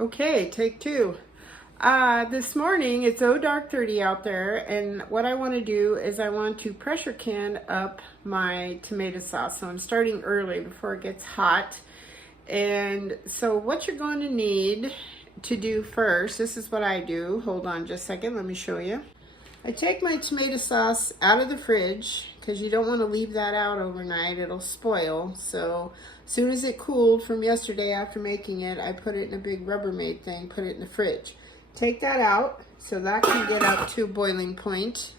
Okay, take two. This morning it's dark 30 out there, and what I want to do is I want to pressure can up my tomato sauce. So I'm starting early before it gets hot. And so what you're going to need to do first, this is what I do. Hold on just a second, let me show you. I take my tomato sauce out of the fridge because you don't want to leave that out overnight, it'll spoil. So as soon as it cooled from yesterday after making it, I put it in a big Rubbermaid thing, put it in the fridge. Take that out so that can get up to boiling point.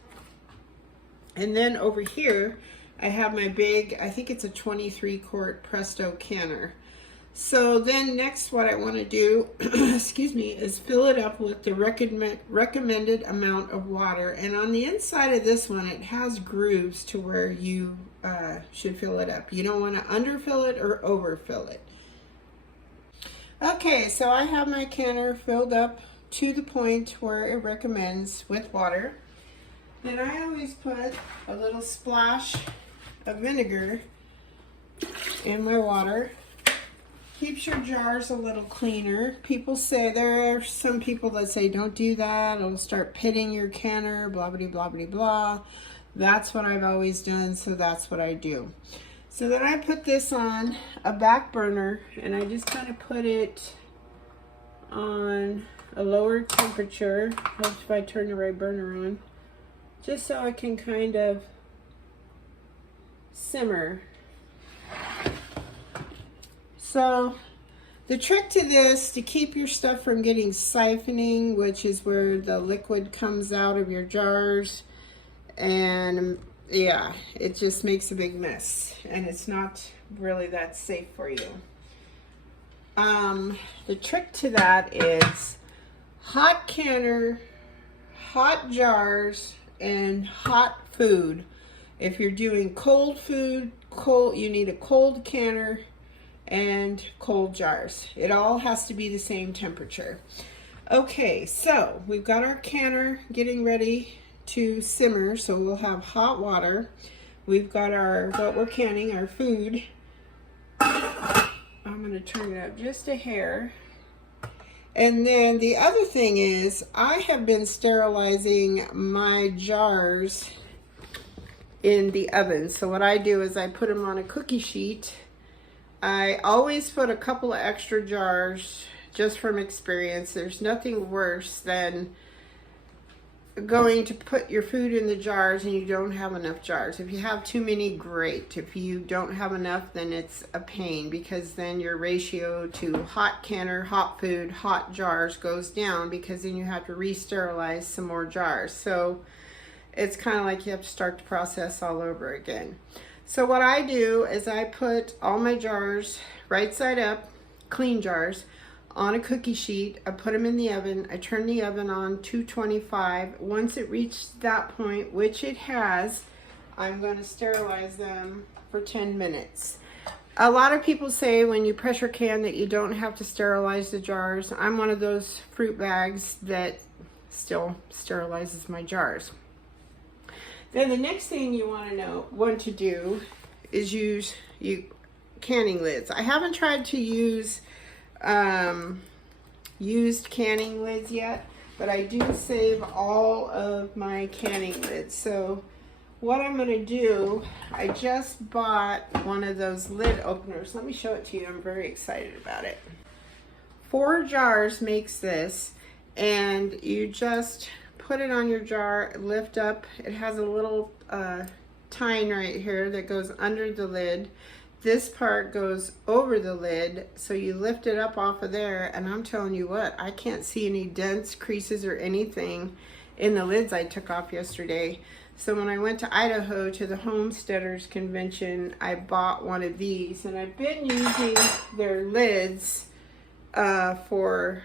And then over here, I have my big, I think it's a 23 quart Presto canner. So then next what I want to do, excuse me, is fill it up with the recommended amount of water. And on the inside of this one, it has grooves to where you should fill it up. You don't want to underfill it or overfill it. Okay, so I have my canner filled up to the point where it recommends with water. Then I always put a little splash of vinegar in my water. Keeps your jars a little cleaner. People say, there are some people that say don't do that, it'll start pitting your canner, blah blah blah blah blah. That's what I've always done, so that's what I do. So then I put this on a back burner and I just kind of put it on a lower temperature. Helps if I turn the right burner on, just so it can kind of simmer. So the trick to this, to keep your stuff from getting siphoning, which is where the liquid comes out of your jars, and yeah, it just makes a big mess and it's not really that safe for you. The trick to that is hot canner, hot jars, and hot food. If you're doing cold food, you need a cold canner and cold jars. It all has to be the same temperature. Okay, so we've got our canner getting ready to simmer, so we'll have hot water. We've got our, what we're canning, our food. I'm going to turn it up just a hair. And then the other thing is, I have been sterilizing my jars in the oven. So what I do is I put them on a cookie sheet. I always put a couple of extra jars, just from experience. There's nothing worse than going to put your food in the jars and you don't have enough jars. If you have too many, great. If you don't have enough, then it's a pain, because then your ratio to hot canner, hot food, hot jars goes down, because then you have to re-sterilize some more jars. So it's kind of like you have to start the process all over again. So what I do is I put all my jars right side up, clean jars, on a cookie sheet. I put them in the oven. I turn the oven on 225. Once it reaches that point, which it has, I'm going to sterilize them for 10 minutes. A lot of people say when you pressure can that you don't have to sterilize the jars. I'm one of those fruit bags that still sterilizes my jars. Then the next thing you want to do is use canning lids. I haven't tried to use used canning lids yet, but I do save all of my canning lids. So what I'm going to do, I just bought one of those lid openers. Let me show it to you. I'm very excited about it. 4 jars makes this, and you just put it on your jar, lift up. It has a little tine right here that goes under the lid. This part goes over the lid, so you lift it up off of there, and I'm telling you what, I can't see any dents, creases, or anything in the lids I took off yesterday. So when I went to Idaho to the Homesteaders Convention, I bought one of these, and I've been using their lids for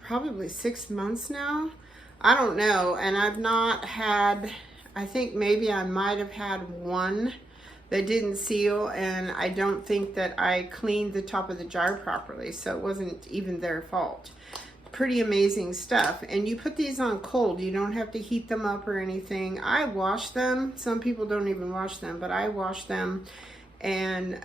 probably 6 months now. I don't know, and I've not had, I think maybe I might have had one that didn't seal, and I don't think that I cleaned the top of the jar properly, so it wasn't even their fault. Pretty amazing stuff. And you put these on cold. You don't have to heat them up or anything. I wash them. Some people don't even wash them, but I wash them, and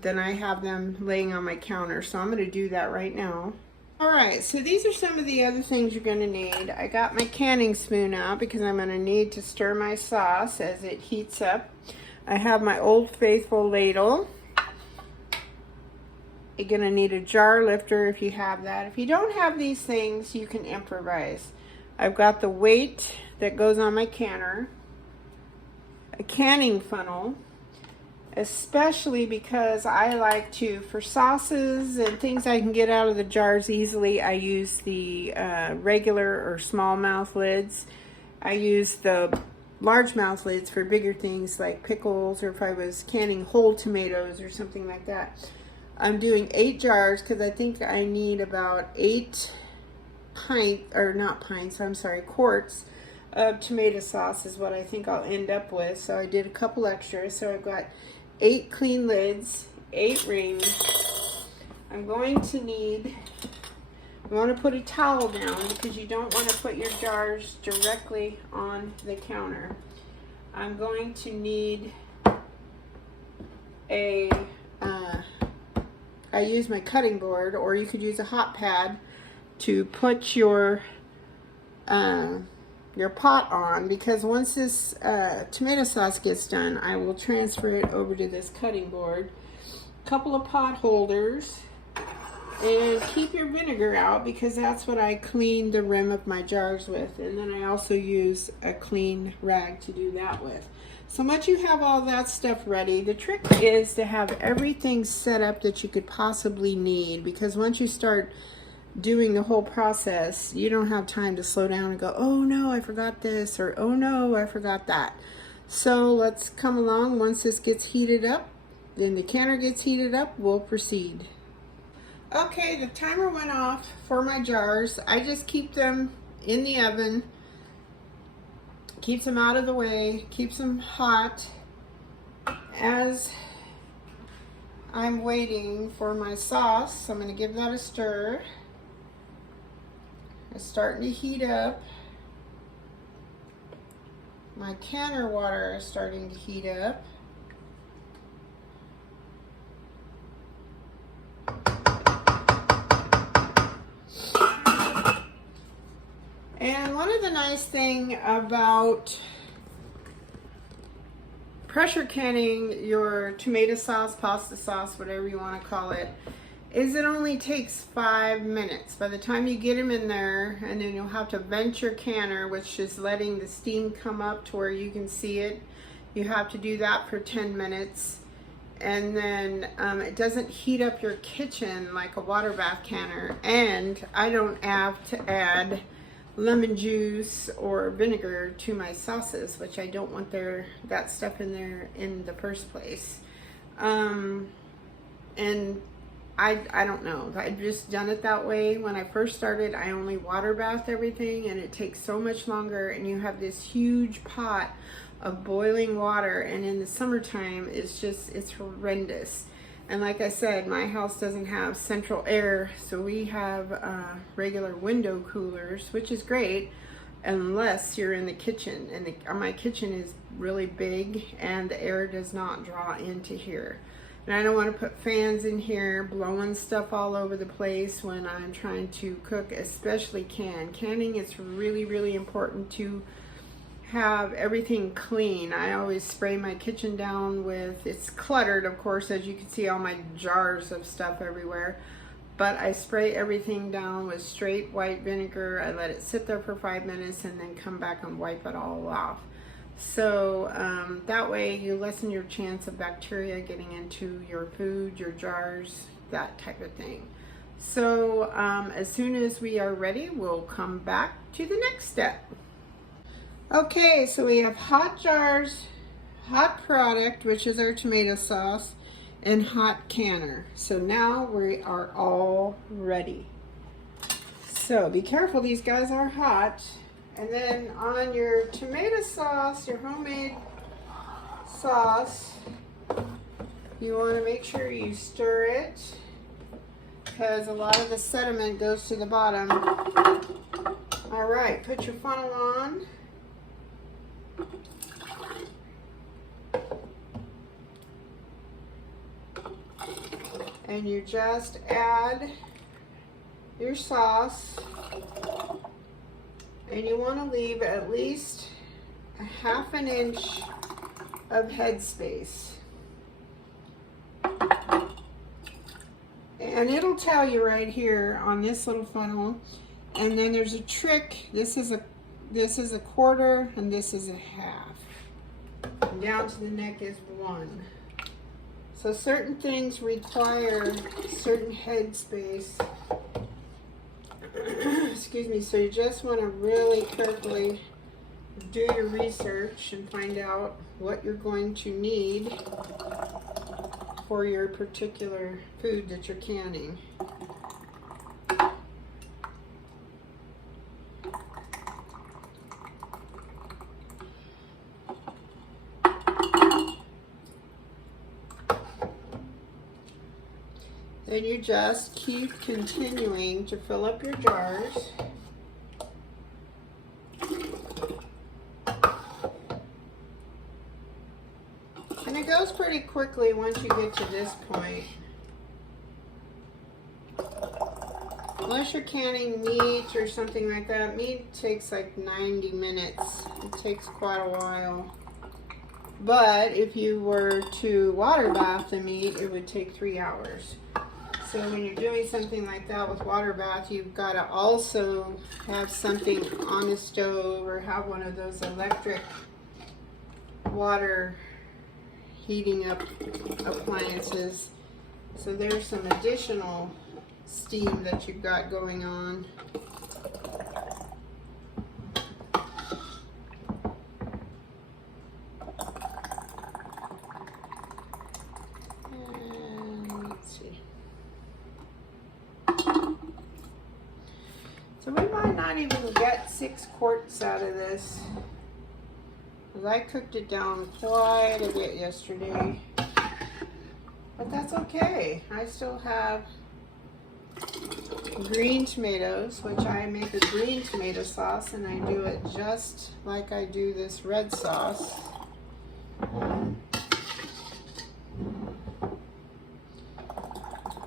then I have them laying on my counter. So I'm going to do that right now. All right, so these are some of the other things you're gonna need. I got my canning spoon out because I'm gonna need to stir my sauce as it heats up. I have my Old Faithful ladle. You're gonna need a jar lifter if you have that. If you don't have these things, you can improvise. I've got the weight that goes on my canner, a canning funnel, especially because I like to, for sauces and things I can get out of the jars easily, I use the regular or small mouth lids. I use the large mouth lids for bigger things like pickles, or if I was canning whole tomatoes or something like that. I'm doing 8 jars because I think I need about 8 quarts of tomato sauce is what I think I'll end up with. So I did a couple extras. So I've got 8 clean lids, 8 rings. I'm going to need, you want to put a towel down because you don't want to put your jars directly on the counter. I'm going to need I use my cutting board, or you could use a hot pad to put your pot on, because once this tomato sauce gets done, I will transfer it over to this cutting board. A couple of pot holders, and keep your vinegar out because that's what I clean the rim of my jars with, and then I also use a clean rag to do that with. So once you have all that stuff ready, the trick is to have everything set up that you could possibly need, because once you start doing the whole process, you don't have time to slow down and go, oh no, I forgot this, or oh no, I forgot that. So let's come along. Once this gets heated up, then the canner gets heated up, we'll proceed. Okay, the timer went off for my jars. I just keep them in the oven, keeps them out of the way, keeps them hot. As I'm waiting for my sauce, I'm going to give that a stir. It's starting to heat up. My canner water is starting to heat up. And one of the nice things about pressure canning your tomato sauce, pasta sauce, whatever you want to call it, is it only takes 5 minutes. By the time you get them in there, and then you'll have to vent your canner, which is letting the steam come up to where you can see it. You have to do that for 10 minutes. And then it doesn't heat up your kitchen like a water bath canner. And I don't have to add lemon juice or vinegar to my sauces, which I don't want that stuff in there in the first place. And I don't know, I've just done it that way. When I first started, I only water bathed everything, and it takes so much longer, and you have this huge pot of boiling water, and in the summertime it's horrendous. And like I said, my house doesn't have central air, so we have regular window coolers, which is great unless you're in the kitchen. And my kitchen is really big, and the air does not draw into here. And I don't want to put fans in here blowing stuff all over the place when I'm trying to cook, especially canning. It's really, really important to have everything clean. I always spray my kitchen down with, it's cluttered of course, as you can see all my jars of stuff everywhere, but I spray everything down with straight white vinegar. I let it sit there for 5 minutes and then come back and wipe it all off. So that way you lessen your chance of bacteria getting into your food, your jars, that type of thing. So as soon as we are ready, we'll come back to the next step. Okay, so we have hot jars, hot product, which is our tomato sauce, and hot canner. So now we are all ready. So be careful, these guys are hot. And then on your tomato sauce, your homemade sauce, you want to make sure you stir it, because a lot of the sediment goes to the bottom. All right, put your funnel on. And you just add your sauce, and you want to leave at least a 1/2 inch of headspace. And it'll tell you right here on this little funnel. And then there's a trick. This is a 1/4 and this is a 1/2. And down to the neck is 1. So certain things require certain headspace. Excuse me. So you just want to really carefully do your research and find out what you're going to need for your particular food that you're canning. Then you just keep continuing to fill up your jars. And it goes pretty quickly once you get to this point. Unless you're canning meat or something like that. Meat takes like 90 minutes. It takes quite a while. But if you were to water bath the meat, it would take 3 hours. So when you're doing something like that with water bath, you've got to also have something on the stove or have one of those electric water heating up appliances. So there's some additional steam that you've got going on. And let's see. So we might not even get 6 quarts out of this, because I cooked it down quite a bit yesterday. But that's okay. I still have green tomatoes, which I make a green tomato sauce, and I do it just like I do this red sauce.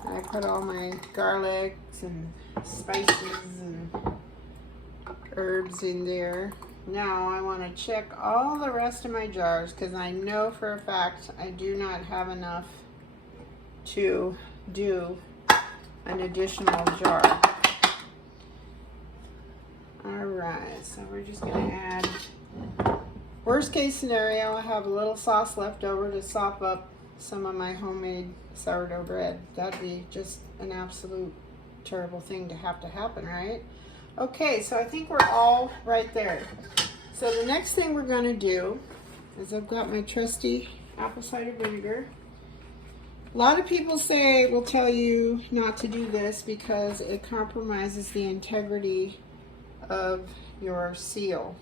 I put all my garlics and spices and herbs in there. Now I want to check all the rest of my jars, because I know for a fact I do not have enough to do an additional jar. Alright, so we're just going to add, worst case scenario, I have a little sauce left over to sop up some of my homemade sourdough bread. That'd be just an absolute terrible thing to have to happen, right? Okay, so I think we're all right there. So the next thing we're going to do is I've got my trusty apple cider vinegar. A lot of people will tell you not to do this because it compromises the integrity of your seal.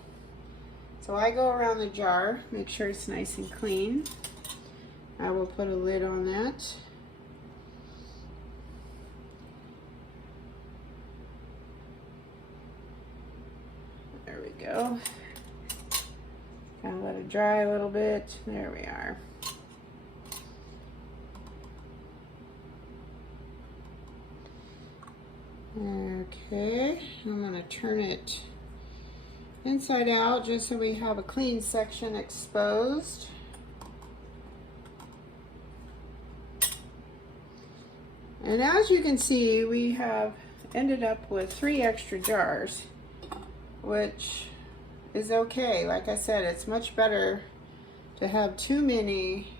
So I go around the jar, make sure it's nice and clean. I will put a lid on that. There we go. Kind of let it dry a little bit. There we are. Okay, I'm going to turn it inside out just so we have a clean section exposed. And as you can see, we have ended up with 3 extra jars, which is okay. Like I said, it's much better to have too many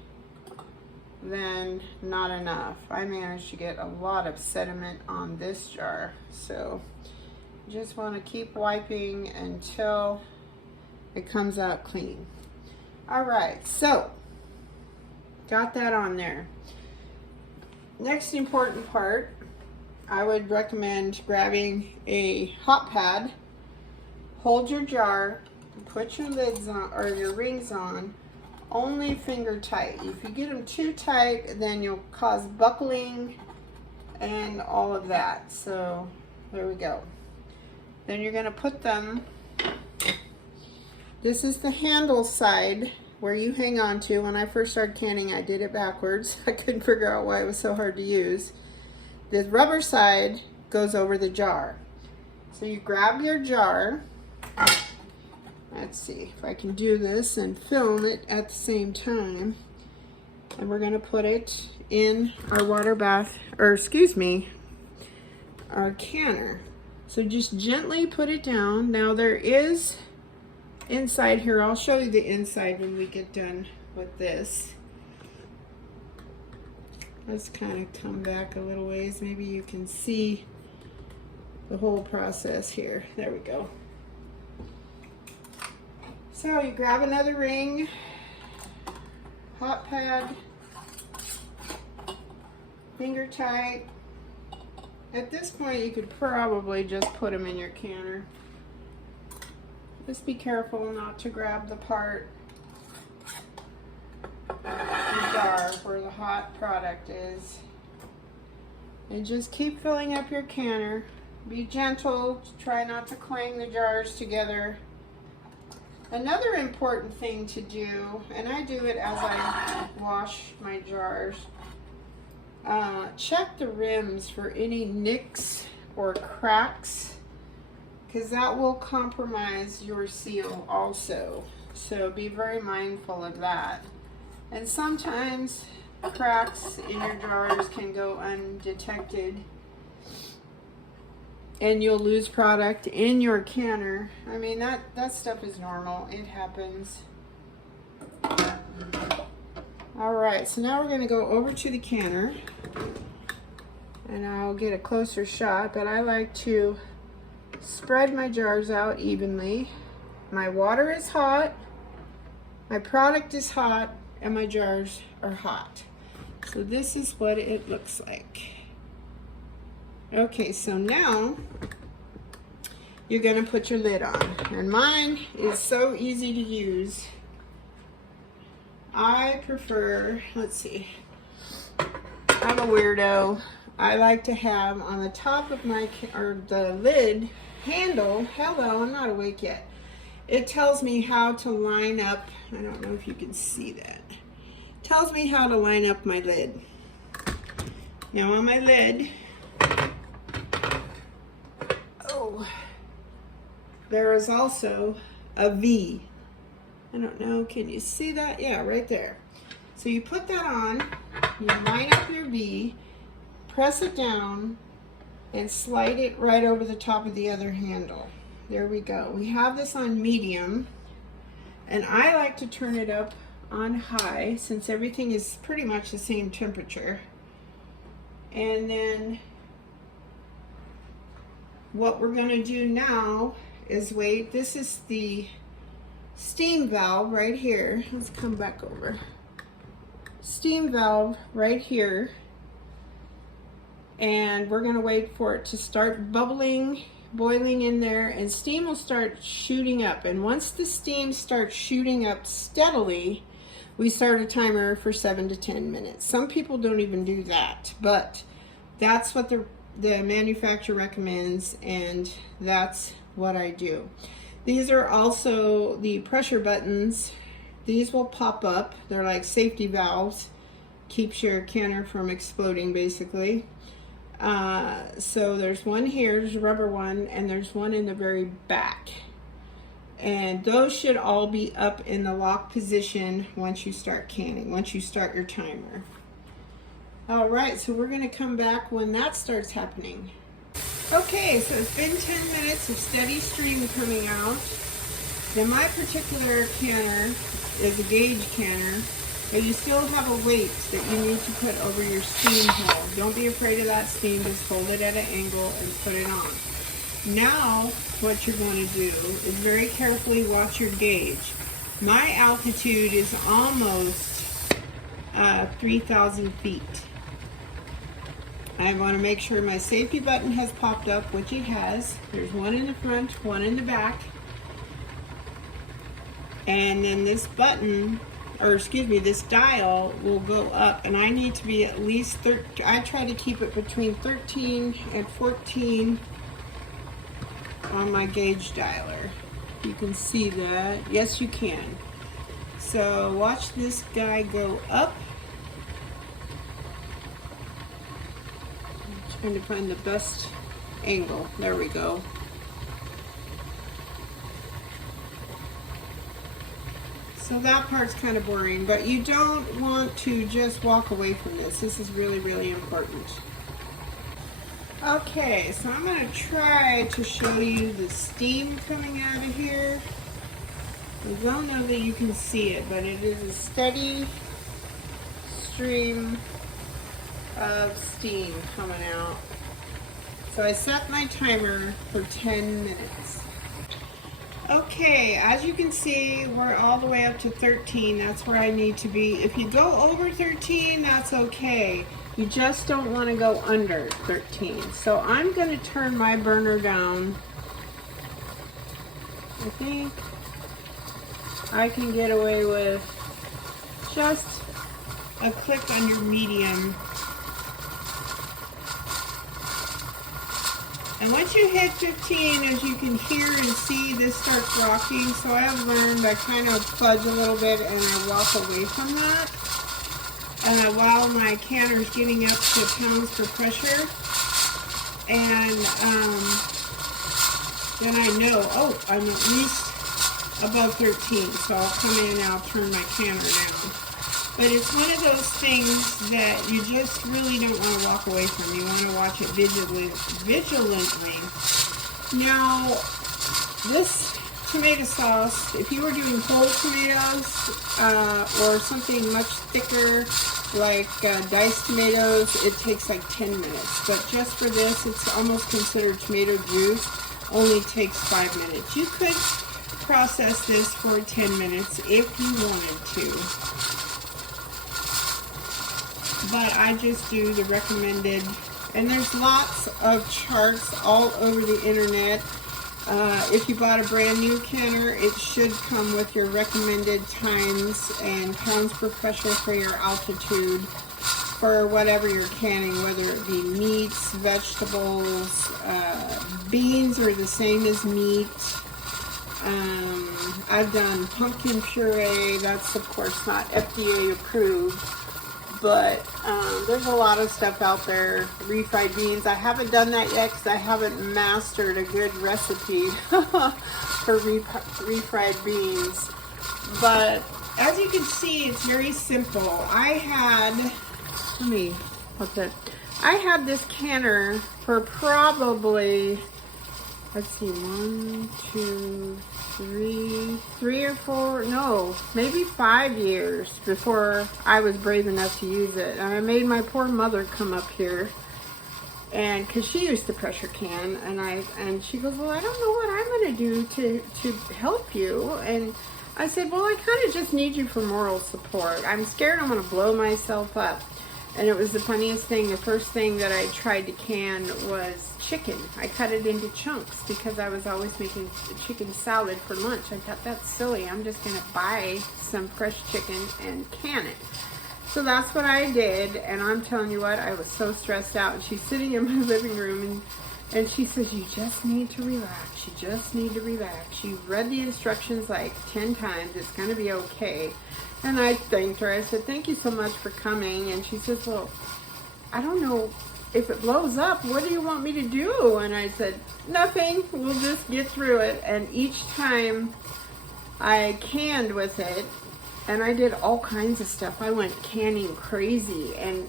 than not enough. I managed to get a lot of sediment on this jar, so just want to keep wiping until it comes out clean. All right, so got that on there. Next important part, I would recommend grabbing a hot pad, hold your jar, put your lids on or your rings on, only finger tight. If you get them too tight, then you'll cause buckling and all of that. So there we go. Then you're going to put them, this is the handle side where you hang on to. When I first started canning, I did it backwards. I couldn't figure out why it was so hard to use. The rubber side goes over the jar. So you grab your jar. Let's see if I can do this and film it at the same time. And we're going to put it in our water bath, or excuse me, our canner. So just gently put it down. Now there is inside here, I'll show you the inside when we get done with this. Let's kind of come back a little ways. Maybe you can see the whole process here. There we go. So you grab another ring, hot pad, finger tight. At this point, you could probably just put them in your canner. Just be careful not to grab the part of the jar where the hot product is. And just keep filling up your canner. Be gentle, try not to clang the jars together. Another important thing to do, and I do it as I wash my jars, check the rims for any nicks or cracks, because that will compromise your seal also. So be very mindful of that. And sometimes cracks in your jars can go undetected and you'll lose product in your canner. I mean, that stuff is normal. It happens. All right, so now we're going to go over to the canner and I'll get a closer shot, but I like to spread my jars out evenly. My water is hot, my product is hot, and my jars are hot. So this is what it looks like. Okay, so now you're going to put your lid on. And mine is so easy to use. I prefer, let's see, I'm a weirdo. I like to have on the top of my, or the lid handle, hello, I'm not awake yet. It tells me how to line up, I don't know if you can see that. It tells me how to line up my lid. Now on my lid, there is also a V. I don't know, can you see that? Yeah, right there. So you put that on, you line up your V, press it down, and slide it right over the top of the other handle. There we go. We have this on medium, and I like to turn it up on high since everything is pretty much the same temperature. And then what we're going to do now is wait. This is the steam valve right here. Let's come back over. Steam valve right here. And we're going to wait for it to start bubbling, boiling in there, and steam will start shooting up. And once the steam starts shooting up steadily, we start a timer for 7 to 10 minutes. Some people don't even do that, but that's what the manufacturer recommends, and that's what I do. These are also the pressure buttons. These will pop up. They're like safety valves. Keeps your canner from exploding, basically. So there's one here, there's a rubber one, and there's one in the very back. And those should all be up in the lock position once you start canning, once you start your timer. All right, so we're going to come back when that starts happening. Okay, so it's been 10 minutes of steady stream coming out. Now my particular canner is a gauge canner, but you still have a weight that you need to put over your steam hole. Don't be afraid of that steam, just hold it at an angle and put it on. Now what you're going to do is very carefully watch your gauge. My altitude is almost 3,000 feet. I want to make sure my safety button has popped up, which it has. There's one in the front, one in the back. And then this button, or excuse me, this dial will go up, and I need to be at least 13. I try to keep it between 13 and 14 on my gauge dialer. You can see that. Yes, you can. So watch this guy go up. I'm trying to find the best angle. There we go. So that part's kind of boring, but you don't want to just walk away from this. This is really, really important. Okay, so I'm going to try to show you the steam coming out of here. I don't know that you can see it, but it is a steady stream of steam coming out. So I set my timer for 10 minutes. Okay, as you can see, we're all the way up to 13. That's where I need to be. If you go over 13, that's okay. You just don't want to go under 13. So I'm going to turn my burner down. I think I can get away with just a click under medium. And once you hit 15, as you can hear and see, this starts rocking. So I have learned I kind of fudge a little bit and I walk away from that. And while my canner's getting up to pounds per pressure, and then I know, oh, I'm at least above 13, so I'll come in and I'll turn my canner down. But it's one of those things that you just really don't want to walk away from. You want to watch it vigilantly. Now, this tomato sauce, if you were doing whole tomatoes or something much thicker like diced tomatoes, it takes like 10 minutes. But just for this, it's almost considered tomato juice. Only takes 5 minutes. You could process this for 10 minutes if you wanted to. But I just do the recommended, and there's lots of charts all over the internet. If you bought a brand new canner, it should come with your recommended times and pounds per pressure for your altitude for whatever you're canning, whether it be meats, vegetables, beans are the same as meat. I've done pumpkin puree. That's of course not FDA approved. But there's a lot of stuff out there. Refried beans. I haven't done that yet because I haven't mastered a good recipe for refried beans. But as you can see, it's very simple. I had this canner for probably, let's see, 1, 2, 3 or 4, no, maybe 5 years before I was brave enough to use it. And I made my poor mother come up here, and because she used to pressure can, and she goes, well, I don't know what I'm going to do to help you. And I said, well, I kind of just need you for moral support. I'm scared I'm going to blow myself up. And it was the funniest thing. The first thing that I tried to can was chicken. I cut it into chunks because I was always making chicken salad for lunch. I thought, that's silly. I'm just going to buy some fresh chicken and can it. So that's what I did. And I'm telling you what, I was so stressed out. And she's sitting in my living room and she says, you just need to relax. You just need to relax. She read the instructions like 10 times. It's going to be okay. And I thanked her. I said, thank you so much for coming. And she says, well, I don't know if it blows up. What do you want me to do? And I said, nothing. We'll just get through it. And each time I canned with it, and I did all kinds of stuff. I went canning crazy. And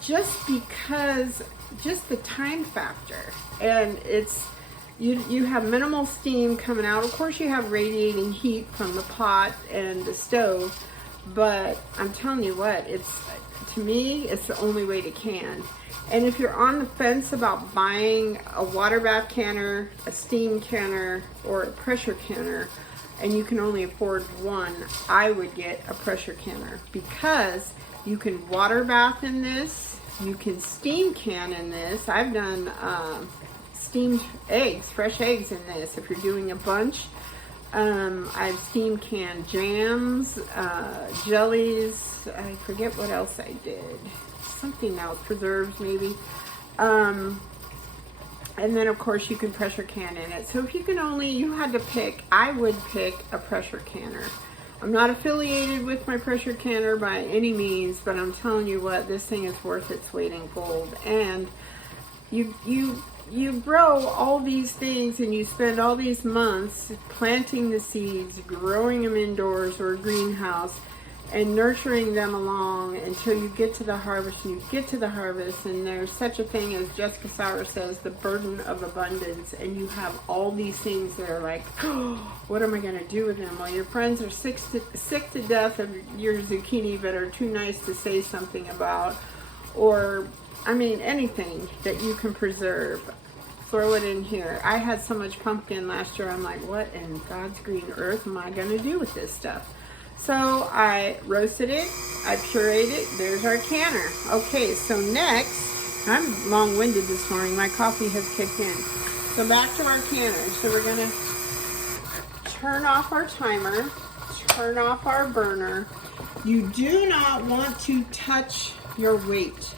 just because, just the time factor. And it's, you have minimal steam coming out. Of course, you have radiating heat from the pot and the stove. But I'm telling you what, to me, it's the only way to can. And if you're on the fence about buying a water bath canner, a steam canner, or a pressure canner, and you can only afford one, I would get a pressure canner because you can water bath in this, you can steam can in this. I've done steamed eggs, fresh eggs in this if you're doing a bunch. I've steam canned jams, jellies, I forget what else I did. Something else, preserves maybe. And then of course you can pressure can in it. So if you had to pick, I would pick a pressure canner. I'm not affiliated with my pressure canner by any means, but I'm telling you what, this thing is worth its weight in gold. And you you grow all these things and you spend all these months planting the seeds, growing them indoors or a greenhouse, and nurturing them along until you get to the harvest. And you get to the harvest, and there's such a thing, as Jessica Sauer says, the burden of abundance. And you have all these things that are like, oh, what am I going to do with them? Well, your friends are sick to death of your zucchini but are too nice to say something about. Or, I mean, anything that you can preserve, throw it in here. I had so much pumpkin last year, I'm like, what in God's green earth am I going to do with this stuff? So I roasted it, I pureed it, there's our canner. Okay, so next, I'm long-winded this morning, my coffee has kicked in. So back to our canner. So we're gonna turn off our timer, turn off our burner. You do not want to touch your weight.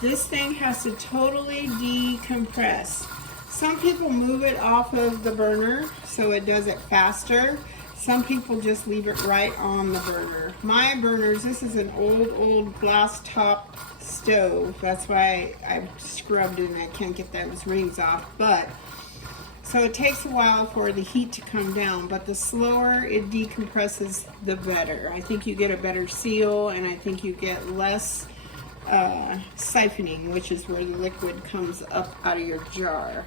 This thing has to totally decompress. Some people move it off of the burner so it does it faster. Some people just leave it right on the burner. My burners, this is an old glass top stove. That's why I scrubbed it and I can't get those rings off. But so it takes a while for the heat to come down, but the slower it decompresses, the better. I think you get a better seal, and I think you get less siphoning, which is where the liquid comes up out of your jar.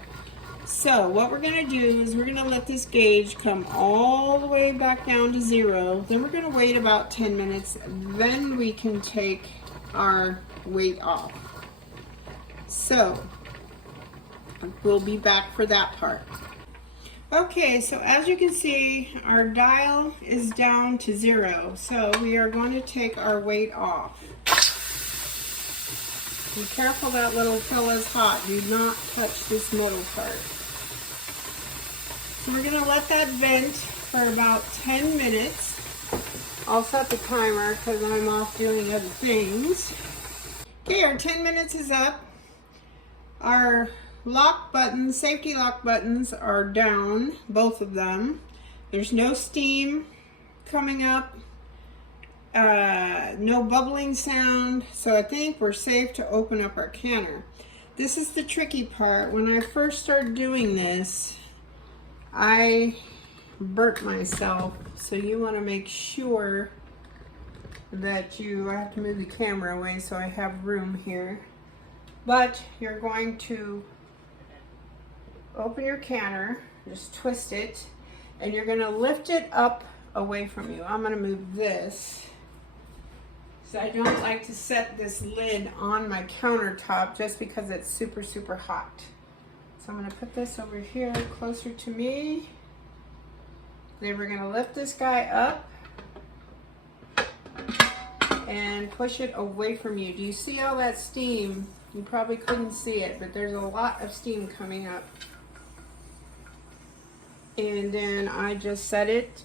So what we're going to do is we're going to let this gauge come all the way back down to 0. Then we're going to wait about 10 minutes. Then we can take our weight off. So we'll be back for that part. Okay, so as you can see, our dial is down to 0. So we are going to take our weight off. Be careful, that little fella's hot. Do not touch this metal part. So we're going to let that vent for about 10 minutes. I'll set the timer because I'm off doing other things. Okay, our 10 minutes is up. Our lock buttons, safety lock buttons, are down, both of them. There's no steam coming up. No bubbling sound, so I think we're safe to open up our canner. This is the tricky part. When I first started doing this, I burnt myself, so you want to make sure that I have to move the camera away so I have room here. But you're going to open your canner, just twist it, and you're going to lift it up away from you. I'm going to move this. So I don't like to set this lid on my countertop just because it's super hot. So I'm going to put this over here closer to me. Then we're going to lift this guy up and push it away from you. Do you see all that steam? You probably couldn't see it, but there's a lot of steam coming up. And then I just set it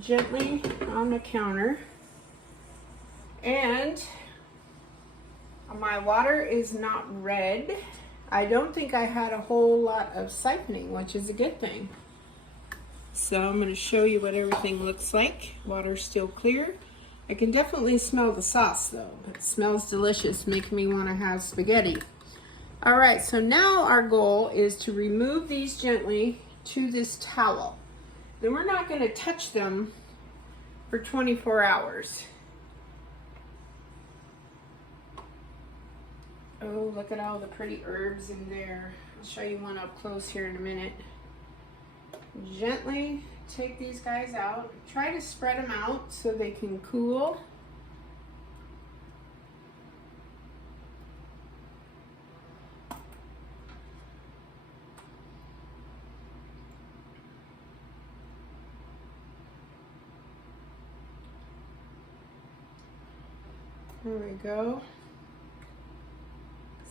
gently on the counter. And my water is not red. I don't think I had a whole lot of siphoning, which is a good thing. So I'm going to show you what everything looks like. Water's still clear. I can definitely smell the sauce though. It smells delicious, making me want to have spaghetti. All right, so now our goal is to remove these gently to this towel. Then we're not going to touch them for 24 hours. Oh, look at all the pretty herbs in there. I'll show you one up close here in a minute. Gently take these guys out. Try to spread them out so they can cool. There we go.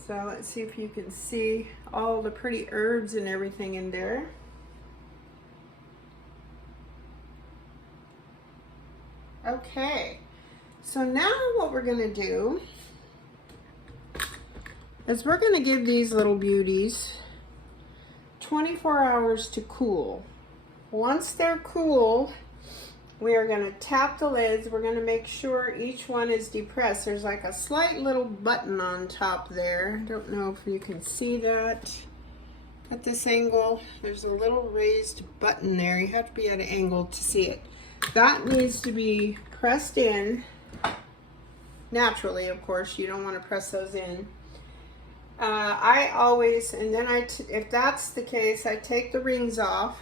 So let's see if you can see all the pretty herbs and everything in there. Okay, so now what we're going to do is we're going to give these little beauties 24 hours to cool. Once they're cool, we are going to tap the lids. We're going to make sure each one is depressed. There's like a slight little button on top there. I don't know if you can see that. at this angle. There's a little raised button there. You have to be at an angle to see it. That needs to be pressed in naturally, of course. You don't want to press those in. I always, and then if that's the case, I take the rings off,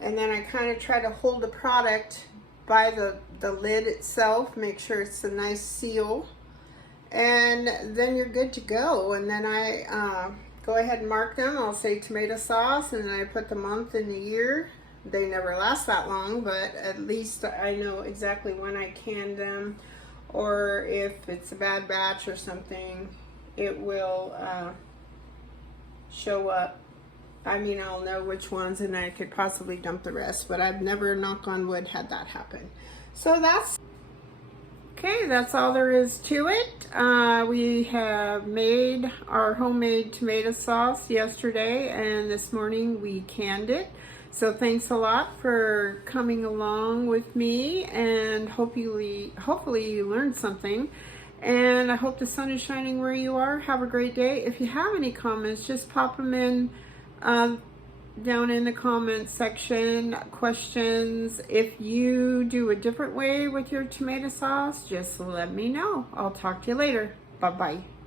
and then I kind of try to hold the product by the lid itself, make sure it's a nice seal, and then you're good to go. And then I go ahead and mark them. I'll say tomato sauce, and then I put the month and the year. They never last that long, but at least I know exactly when I canned them, or if it's a bad batch or something, it will show up. I mean, I'll know which ones, and I could possibly dump the rest, but I've never, knock on wood, had that happen. So that's okay. That's all there is to it. We have made our homemade tomato sauce yesterday, and this morning we canned it. So thanks a lot for coming along with me, and hopefully you learned something. And I hope the sun is shining where you are. Have a great day. If you have any comments, just pop them in down in the comments section. Questions. If you do a different way with your tomato sauce, just let me know. I'll talk to you later. Bye-bye.